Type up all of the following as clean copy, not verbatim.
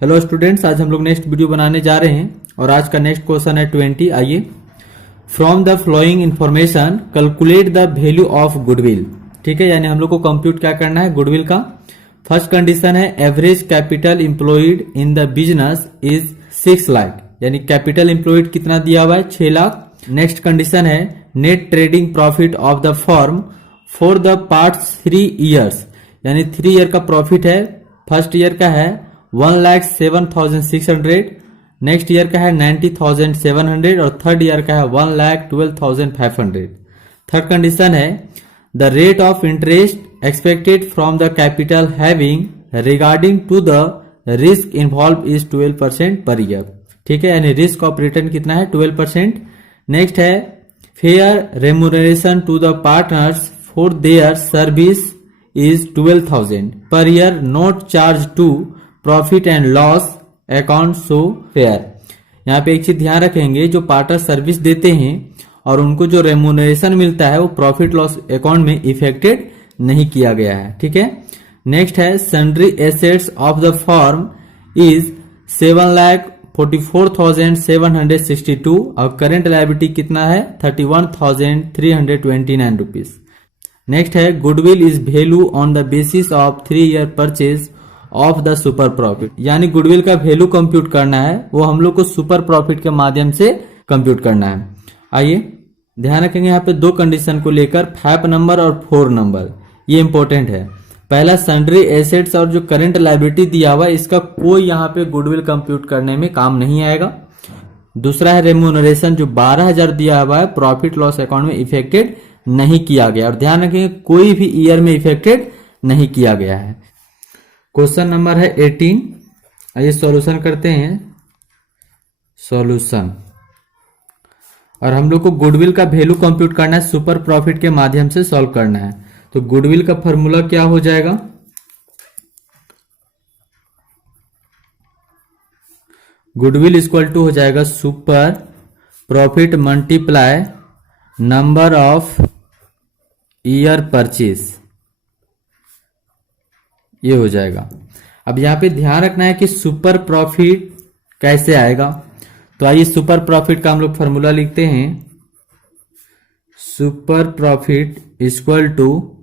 Hello students, आज हम लोग नेक्स्ट वीडियो बनाने जा रहे हैं और आज का नेक्स्ट क्वेश्चन है 20। आइए, from the flowing information calculate the value of goodwill. ठीक है, यानी हम लोग को कंप्यूट क्या करना है गुडविल का। फर्स्ट कंडीशन है average capital employed in the business is 6 lakh, यानी कैपिटल एम्प्लॉयड कितना दिया हुआ है 6 लाख। नेक्स्ट कंडीशन है net trading profit of the firm for the parts 3 years, यानी 3 ईयर का प्रॉफिट है। फर्स्ट ईयर का है 1,07,600, नेक्स्ट ईयर का है 90,700 और थर्ड ईयर का है 1,12,500। थर्ड कंडीशन है the rate of interest expected from the capital having regarding to the risk involve is 12% per year. ठीक है, यानी रिस्क ऑफ रिटर्न कितना है 12%। नेक्स्ट है fair remuneration to the partners for their service is 12,000 per year, not charge to profit and loss account so fair. यहाँ पे एक चीज ध्यान रखेंगे, जो पार्टनर सर्विस देते हैं और उनको जो रेम्यूनरेशन मिलता है वो प्रॉफिट लॉस अकाउंट में इफेक्टेड नहीं किया गया है। ठीक है, नेक्स्ट है sundry assets of the firm is 7,44,762 और करेंट लायबिलिटी कितना है 31,329 रुपीज। नेक्स्ट है goodwill is value on the basis of 3 year purchase of the super profit, यानी गुडविल का वैल्यू कंप्यूट करना है, वो हम लोग को सुपर प्रॉफिट के माध्यम से कंप्यूट करना है। आइए ध्यान रखेंगे यहाँ पे 2 कंडीशन को लेकर, 5 नंबर और 4 नंबर, ये इंपॉर्टेंट है। पहला सन्ड्री एसेट्स और जो करंट लायबिलिटी दिया हुआ है इसका कोई यहाँ पे गुडविल कंप्यूट करने में काम नहीं आएगा। दूसरा है रेम्यूनरेशन जो 12,000 दिया हुआ है प्रॉफिट लॉस अकाउंट में इफेक्टेड नहीं किया गया, और ध्यान रखेंगे कोई भी ईयर में इफेक्टेड नहीं किया गया है। क्वेश्चन नंबर है 18। आइए सॉल्यूशन करते हैं। सॉल्यूशन, और हम लोग को गुडविल का वैल्यू कंप्यूट करना है, सुपर प्रॉफिट के माध्यम से सॉल्व करना है। तो गुडविल का फॉर्मूला क्या हो जाएगा, गुडविल इक्वल टू हो जाएगा super profit multiply number of year purchase, ये हो जाएगा। अब यहां पे ध्यान रखना है कि सुपर प्रॉफिट कैसे आएगा, तो आइए सुपर प्रॉफिट का हम लोग फॉर्मूला लिखते हैं। Super profit equal to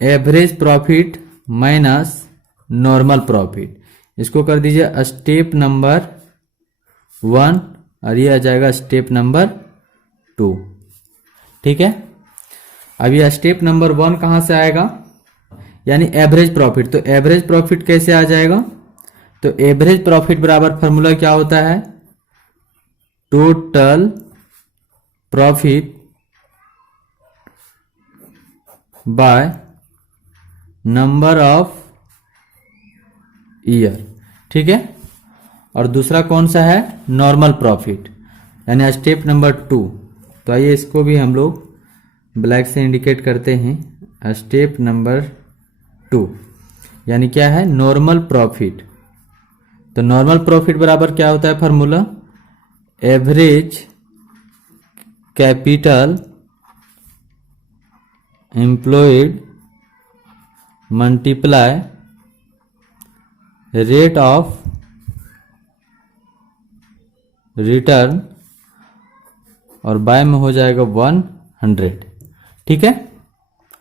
average profit minus normal profit, इसको कर दीजिए स्टेप नंबर 1 और ये आ जाएगा स्टेप नंबर 2। ठीक है, अब ये स्टेप नंबर 1 कहां से आएगा, यानी एवरेज प्रॉफिट। तो एवरेज प्रॉफिट कैसे आ जाएगा, तो एवरेज प्रॉफिट बराबर फॉर्मूला क्या होता है, total profit by number of year. ठीक है, और दूसरा कौन सा है नॉर्मल प्रॉफिट, यानी स्टेप नंबर 2। तो आइए इसको भी हम लोग ब्लैक से इंडिकेट करते हैं, स्टेप नंबर 2 यानी क्या है नॉर्मल प्रॉफिट। तो नॉर्मल प्रॉफिट बराबर क्या होता है formula, average capital employed multiply rate of return और बाय में हो जाएगा 100। ठीक है,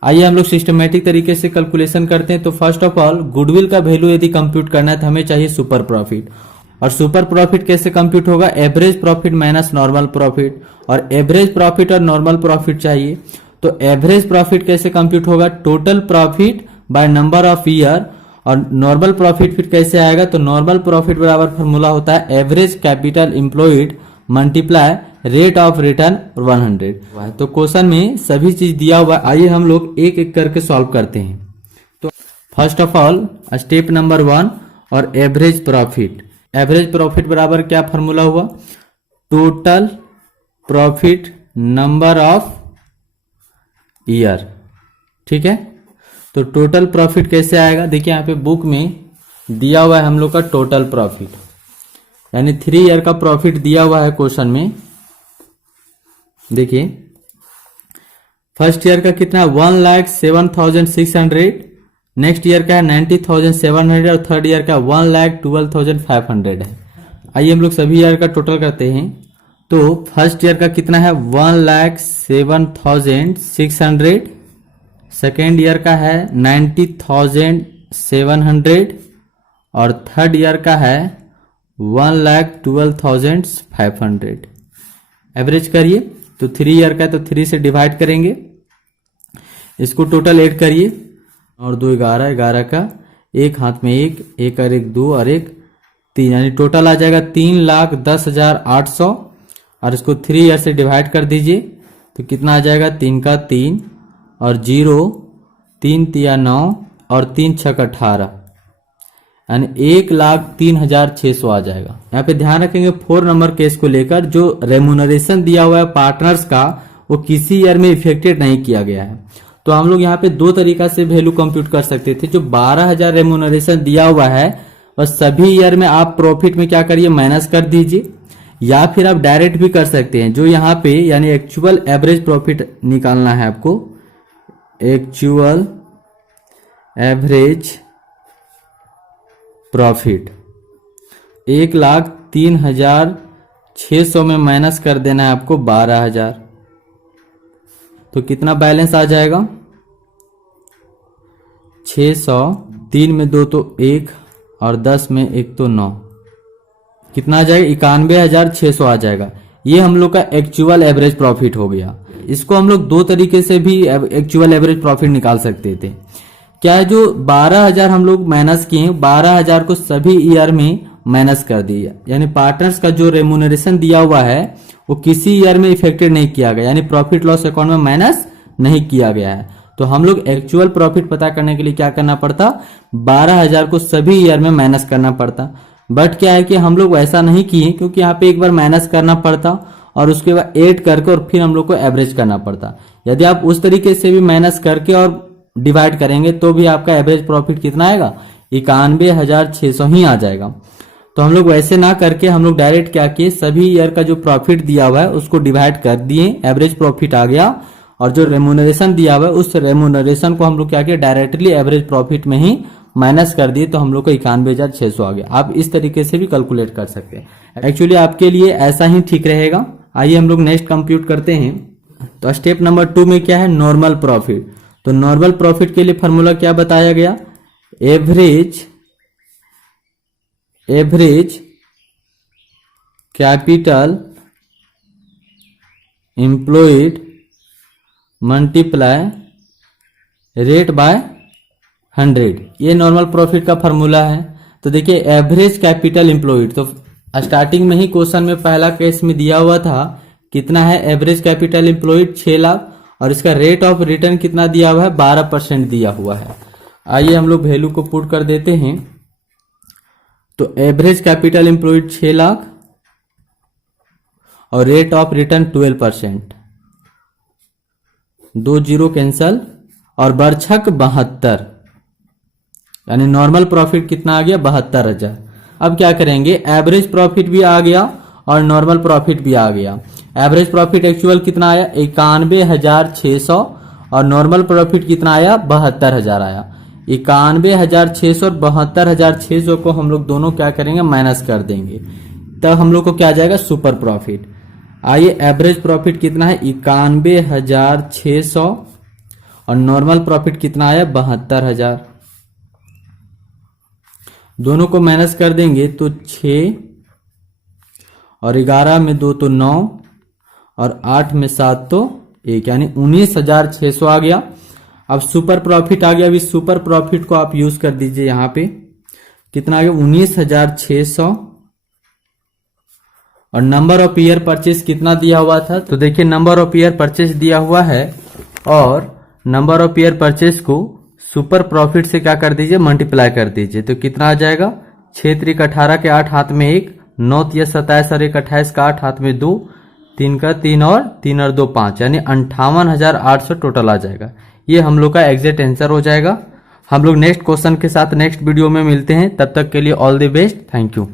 आइए हम लोग सिस्टमेटिक तरीके से कैलकुलेशन करते हैं। तो फर्स्ट ऑफ ऑल गुडविल का वैल्यू यदि कंप्यूट करना है तो हमें चाहिए सुपर प्रॉफिट, और सुपर प्रॉफिट कैसे कंप्यूट होगा, average profit minus normal profit, और एवरेज प्रॉफिट और नॉर्मल प्रॉफिट चाहिए। तो एवरेज प्रॉफिट कैसे कंप्यूट होगा, total profit by number of year, और नॉर्मल प्रॉफिट फिर कैसे आएगा, तो नॉर्मल प्रॉफिट बराबर फॉर्मूला होता है average capital employed multiply rate of return 100। तो क्वेश्चन में सभी चीज दिया हुआ है, आइए हम लोग एक एक करके सॉल्व करते हैं। तो first of all step number 1 और एवरेज प्रॉफिट, एवरेज प्रॉफिट बराबर क्या फॉर्मूला हुआ, total profit number of year. ठीक है, तो टोटल प्रॉफिट कैसे आएगा, देखिए यहाँ पे बुक में दिया हुआ है हम लोग का टोटल प्रॉफिट, यानी 3 ईयर का प्रॉफिट दिया हुआ है क्वेश्चन में। देखिए फर्स्ट ईयर का कितना 1,07,600, नेक्स्ट ईयर का है 90,700 और थर्ड ईयर का 1,12,500 है। आइए हम लोग सभी ईयर का टोटल करते हैं। तो फर्स्ट ईयर का कितना है 1,07,600, सेकेंड ईयर का है 90,700 और थर्ड ईयर का है 1,12,500। एवरेज करिए तो 3 ईयर का है तो 3 से डिवाइड करेंगे, इसको टोटल ऐड करिए और 2 11, 11 का एक हाथ में एक और एक 2 और एक 3, यानी टोटल आ जाएगा 3,10,800 और इसको 3 ईयर से डिवाइड कर दीजिए तो कितना आ जाएगा 3 का 3 और 0, 3 तिया 9 और 3 छक 18, यानी 1,03,600 आ जाएगा। यहाँ पे ध्यान रखेंगे 4 नंबर केस को लेकर जो रेम्यूनरेशन दिया हुआ है पार्टनर्स का वो किसी ईयर में इफेक्टेड नहीं किया गया है। तो हम लोग यहाँ पे 2 तरीका से वैल्यू कंप्यूट कर सकते थे। जो 12,000 रेम्यूनरेशन दिया हुआ है और सभी ईयर में आप प्रॉफिट में क्या करिए माइनस कर दीजिए, या फिर आप डायरेक्ट भी कर सकते हैं। जो यहाँ पे यानी एक्चुअल एवरेज प्रॉफिट निकालना है आपको, एक्चुअल एवरेज प्रॉफिट 1,03,600 में माइनस कर देना है आपको 12,000, तो कितना बैलेंस आ जाएगा 600, 3 में 2 तो 1 और 10 में 1 तो 9, कितना आ जाएगा 91,600 आ जाएगा। ये हम लोग का एक्चुअल एवरेज प्रॉफिट हो गया। इसको हम लोग 2 तरीके से भी एक्चुअल एवरेज प्रॉफिट निकाल सकते थे। क्या है, जो 12,000 हम लोग माइनस किए 12,000 को सभी ईयर में माइनस कर दिया, यानी पार्टनर्स का जो रेम्यूनरेशन दिया हुआ है वो किसी ईयर में इफेक्टेड नहीं किया गया, यानी प्रॉफिट लॉस अकाउंट में माइनस नहीं किया गया है। तो हम लोग एक्चुअल प्रॉफिट पता करने के लिए क्या करना पड़ता, 12,000 को सभी ईयर में माइनस करना पड़ता। बट क्या है कि हम लोग वैसा नहीं किए, क्योंकि यहाँ पे एक बार माइनस करना पड़ता और उसके बाद ऐड करके और फिर हम लोग को एवरेज करना पड़ता। यदि आप उस तरीके से भी माइनस करके और डिवाइड करेंगे तो भी आपका एवरेज प्रॉफिट कितना आएगा 91,600 ही आ जाएगा। तो हम लोग वैसे ना करके हम लोग डायरेक्ट क्या किए, सभी ईयर का जो प्रॉफिट दिया हुआ है उसको डिवाइड कर दिए, एवरेज प्रॉफिट आ गया, और जो रेम्यूनरेशन दिया हुआ है उस रेम्यूनरेशन को हम लोग क्या किए डायरेक्टली एवरेज प्रॉफिट में ही माइनस कर दिए, तो हम लोग को 91,600 आ गया। आप इस तरीके से भी कैलकुलेट कर सकते हैं। एक्चुअली आपके लिए ऐसा ही ठीक रहेगा। आइए हम लोग नेक्स्ट कंप्यूट करते हैं। तो स्टेप नंबर 2 में क्या है, नॉर्मल प्रॉफिट। तो नॉर्मल प्रॉफिट के लिए फॉर्मूला क्या बताया गया, average capital employed multiply rate by 100, ये नॉर्मल प्रॉफिट का फॉर्मूला है। तो देखिए एवरेज कैपिटल एम्प्लॉयड, तो स्टार्टिंग में ही क्वेश्चन में पहला केस में दिया हुआ था कितना है एवरेज कैपिटल एम्प्लॉयड 6 लाख, और इसका रेट ऑफ रिटर्न कितना दिया हुआ है 12% दिया हुआ है। आइए हम लोग वैल्यू को पुट कर देते हैं। तो एवरेज कैपिटल एम्प्लॉयड 6 लाख और rate of return 12%, 2 zero cancel और बरछक 72, यानी नॉर्मल प्रॉफिट कितना आ गया 72,000। अब क्या करेंगे, एवरेज प्रॉफिट भी आ गया और नॉर्मल प्रॉफिट भी आ गया। एवरेज प्रॉफिट एक्चुअल कितना आया 91,600 और नॉर्मल प्रॉफिट कितना आया 72,000 आया। 91,600 और 72,600 को हम लोग दोनों क्या करेंगे माइनस कर देंगे, तब हम लोग को क्या आ जाएगा सुपर प्रॉफिट। आइए एवरेज प्रॉफिट कितना है 91,600 और नॉर्मल प्रॉफिट कितना आया 72,000, दोनों को माइनस कर देंगे तो 6 और 11 में 2 तो 9 और 8 में 7 तो 1, यानी 19,600 आ गया। अब सुपर प्रॉफिट आ गया। अभी सुपर प्रॉफिट को आप यूज कर दीजिए, यहां पे कितना आ गया 19,600 और नंबर ऑफ ईयर परचेज कितना दिया हुआ था, तो देखिए नंबर ऑफ ईयर परचेज दिया हुआ है और नंबर ऑफ ईयर परचेज को सुपर प्रॉफिट से क्या कर दीजिए मल्टीप्लाई कर दीजिए, तो कितना आ जाएगा 6 त्रिक 18 के 8 हाथ में 1, 9 तिया 27 और 1 28 का 8 हाथ में 2, 3 का 3 और 3 और 2 5, यानी 58,800 टोटल आ जाएगा। ये हम लोग का एग्जैक्ट आंसर हो जाएगा। हम लोग नेक्स्ट क्वेश्चन के साथ नेक्स्ट वीडियो में मिलते हैं, तब तक के लिए all the best, thank you.